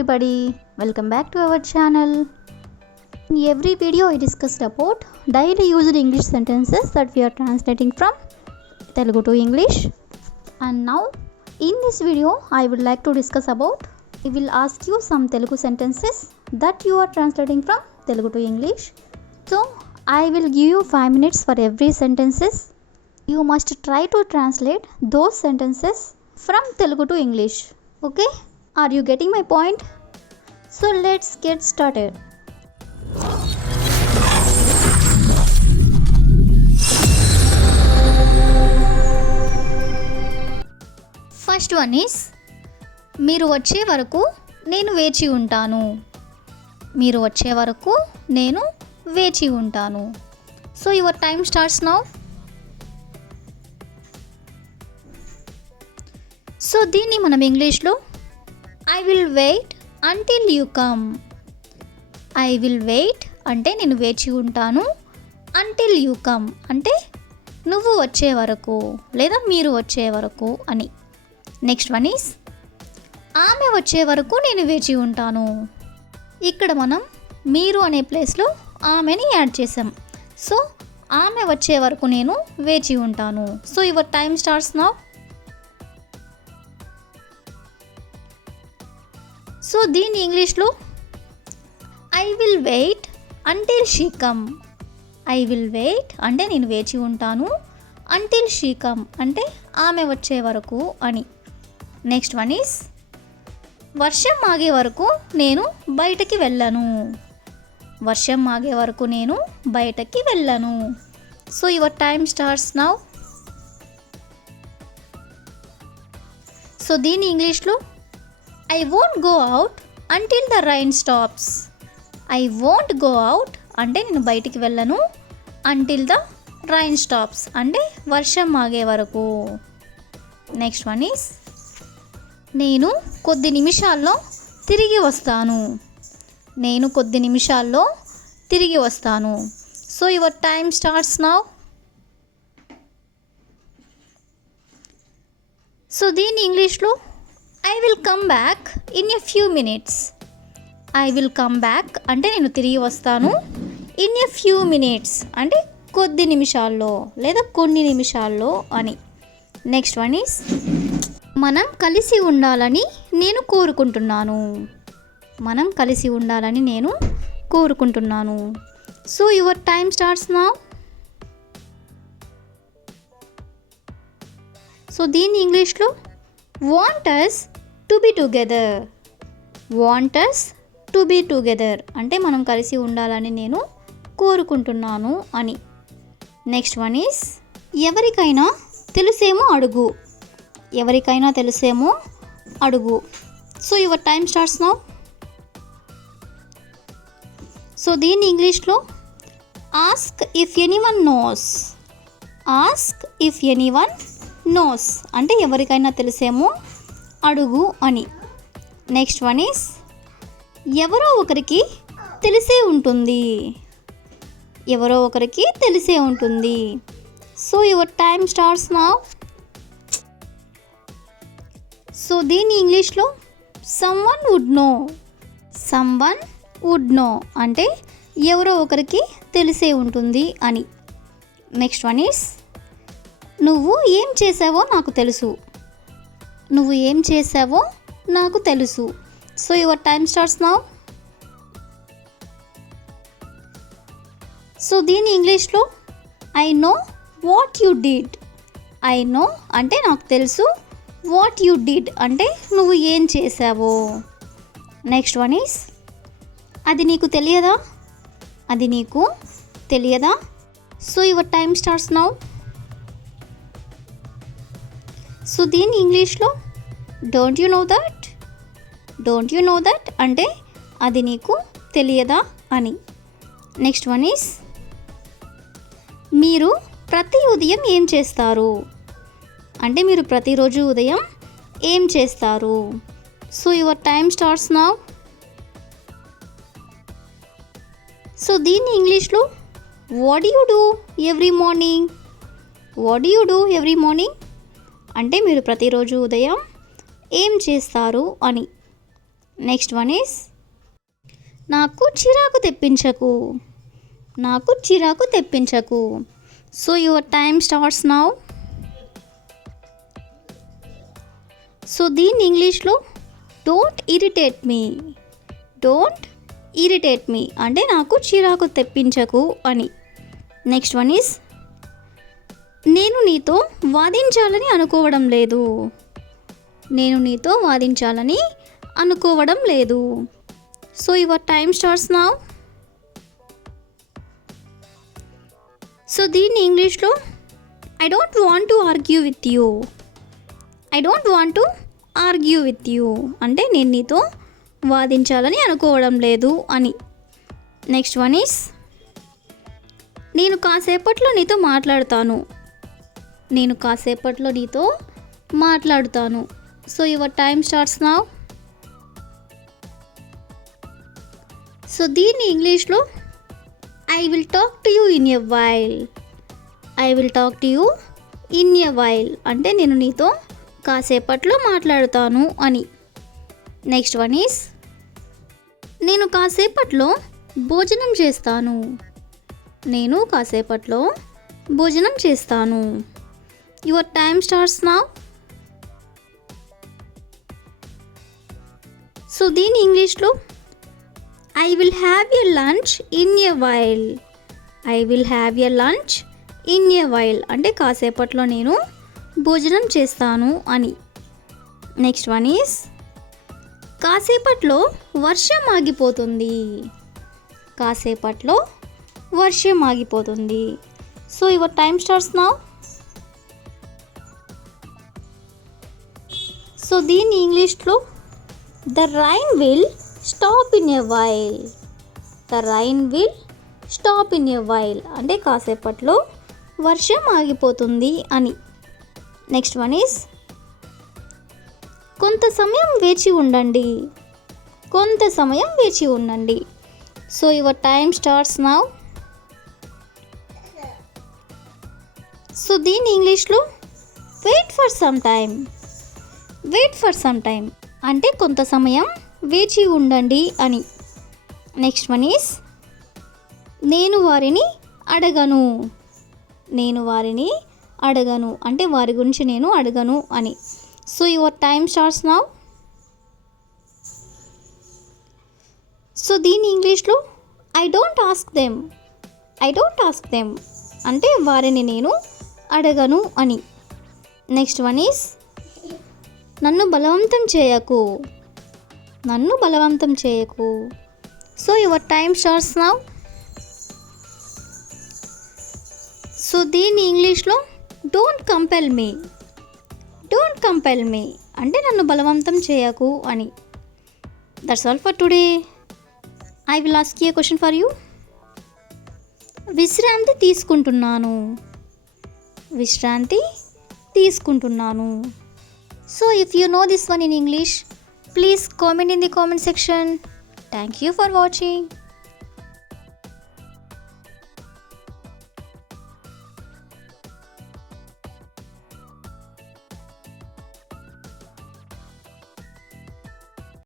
everybody, welcome back to our channel. In every video I discussed about daily used English sentences that we are translating from Telugu to English. And now in this video I would like to discuss about, I will ask you some Telugu sentences that you are translating from Telugu to English. So I will give you 5 minutes for every sentences. You must try to translate those sentences from Telugu to English. Okay? Are you getting my point? So let's get started. First one is మీరు వచ్చే వరకు నేను వేచి ఉంటాను. మీరు వచ్చే వరకు నేను వేచి ఉంటాను. So your time starts now. So దీన్ని మనం ఇంగ్లీష్లో I will wait until you come. I will wait అంటే నేను వేచి ఉంటాను, అంటిల్ యూ కమ్ అంటే నువ్వు వచ్చే వరకు లేదా మీరు వచ్చే వరకు అని. నెక్స్ట్ వన్ ఈస్ ఆమె వచ్చే వరకు నేను వేచి ఉంటాను. ఇక్కడ మనం మీరు అనే ప్లేస్లో ఆమెని యాడ్ చేసాం. సో ఆమె వచ్చే వరకు నేను వేచి ఉంటాను. So your time starts now. So దీని ఇంగ్లీష్లో I will wait until she come. I will wait అంటే నేను వేచి ఉంటాను, అంటిల్ షీ కమ్ అంటే ఆమె వచ్చే వరకు అని. నెక్స్ట్ వన్ ఈస్ వర్షం ఆగే వరకు నేను బయటకి వెళ్ళను. వర్షం ఆగే వరకు నేను బయటకి వెళ్ళను. So your time starts now. So దీని ఇంగ్లీష్లో I won't go out until the rain stops. I won't go out అంటే నేను బయటికి వెళ్ళను, until the rain stops అంటే వర్షం ఆగే వరకు. నెక్స్ట్ వన్ ఈస్ నేను కొద్ది నిమిషాల్లో తిరిగి వస్తాను. నేను కొద్ది నిమిషాల్లో తిరిగి వస్తాను. So your time starts now. So దీని ఇంగ్లీష్లో I will come back in a few minutes. I will come back అంటే నేను తిరిగి వస్తాను, ఇన్ ఎ ఫ్యూ మినిట్స్ అంటే కొద్ది నిమిషాల్లో లేదా కొన్ని నిమిషాల్లో అని. నెక్స్ట్ వన్ ఈస్ మనం కలిసి ఉండాలని నేను కోరుకుంటున్నాను. మనం కలిసి ఉండాలని నేను కోరుకుంటున్నాను. So your time starts now. So దీని ఇంగ్లీష్లో want us to be together. want us to be together అంటే మనం కలిసి ఉండాలని నేను కోరుకుంటున్నాను అని. నెక్స్ట్ వన్ ఈస్ ఎవరికైనా తెలుసేమో అడుగు. ఎవరికైనా తెలుసేమో అడుగు. So your time starts now. So దీన్ని ఇంగ్లీష్లో ask if anyone knows. Ask if anyone knows అంటే ఎవరికైనా తెలిసేమో అడుగు అని. నెక్స్ట్ వన్ ఈస్ ఎవరో ఒకరికి తెలిసే ఉంటుంది. ఎవరో ఒకరికి తెలిసే ఉంటుంది. So your time starts now. So దీని ఇంగ్లీష్లో someone would know. Someone would know అంటే ఎవరో ఒకరికి తెలిసే ఉంటుంది అని. నెక్స్ట్ వన్ ఈస్ నువ్వు ఏం చేసావో నాకు తెలుసు. నువ్వు ఏం చేసావో నాకు తెలుసు. So your time starts now. So దీని ఇంగ్లీష్లో I know what you did. I know అంటే నాకు తెలుసు, వాట్ యు డిడ్ అంటే నువ్వు ఏం చేసావో. నెక్స్ట్ వన్ ఈస్ అది నీకు తెలియదా. అది నీకు తెలియదా. So your time starts now. So దీని ఇంగ్లీష్లో don't you know that. Don't you know that అంటే అది నీకు తెలియదా అని. నెక్స్ట్ వన్ ఈస్ మీరు ప్రతి ఉదయం ఏం చేస్తారు. అంటే మీరు ప్రతిరోజు ఉదయం ఏం చేస్తారు. So your time starts now. So దీన్ని ఇంగ్లీష్లో what do you do every morning. What do you do every morning అంటే మీరు ప్రతిరోజు ఉదయం ఏం చేస్తారు అని. నెక్స్ట్ వన్ ఈస్ నాకు చిరాకు తెప్పించకు. నాకు చిరాకు తెప్పించకు. So your time starts now. So దీన్ని ఇంగ్లీష్లో don't irritate me. Don't irritate me అంటే నాకు చిరాకు తెప్పించకు అని. నెక్స్ట్ వన్ ఈస్ నేను నీతో వాదించాలని అనుకోవడం లేదు. నేను నీతో వాదించాలని అనుకోవడం లేదు. So your time starts now. So దీన్ని ఇంగ్లీష్లో I don't want to argue with you. I don't want to argue with you అంటే నేను నీతో వాదించాలని అనుకోవడం లేదు అని. నెక్స్ట్ వన్ ఈస్ నేను కాసేపట్లో నీతో మాట్లాడతాను. నేను కాసేపట్లో నీతో మాట్లాడుతాను. So your time starts now. So దీన్ని ఇంగ్లీష్లో I will talk to you in a while. I will talk to you in a while అంటే నేను నీతో కాసేపట్లో మాట్లాడుతాను అని. నెక్స్ట్ వన్ ఈస్ నేను కాసేపట్లో భోజనం చేస్తాను. నేను కాసేపట్లో భోజనం చేస్తాను. Your time starts now. So దీని ఇంగ్లీష్లో I will have a lunch in a while. I will have a lunch in a while అంటే కాసేపట్లో నేను భోజనం చేస్తాను అని. నెక్స్ట్ వన్ ఈస్ కాసేపట్లో వర్షం ఆగిపోతుంది. కాసేపట్లో వర్షం ఆగిపోతుంది. So your time starts now. So దీన్ని ఇంగ్లీష్లో the rain will stop in a while. The rain will stop in a while అంటే కాసేపట్లో వర్షం ఆగిపోతుంది అని. నెక్స్ట్ వన్ ఈస్ కొంత సమయం వేచి ఉండండి. కొంత సమయం వేచి ఉండండి. So your time starts now. So దీన్ని ఇంగ్లీష్లో wait for some time. Wait for some time అంటే కొంత సమయం వేచి ఉండండి అని. నెక్స్ట్ వన్ ఈస్ నేను వారిని అడగను. నేను వారిని అడగను అంటే వారి గురించి నేను అడగను అని. So your time starts now. So దీని ఇంగ్లీష్లో I don't ask them. I don't ask them అంటే వారిని నేను అడగను అని. నెక్స్ట్ వన్ ఈస్ నన్ను బలవంతం చేయకు. నన్ను బలవంతం చేయకు. So your time starts now. So దీన్ని ఇంగ్లీష్లో don't compel me. Don't compel me అంటే నన్ను బలవంతం చేయకు అని. That's all for today. I will ask you a question for you. విశ్రాంతి తీసుకుంటున్నాను. విశ్రాంతి తీసుకుంటున్నాను. So if you know this one in English, please comment in the comment section. Thank you for watching.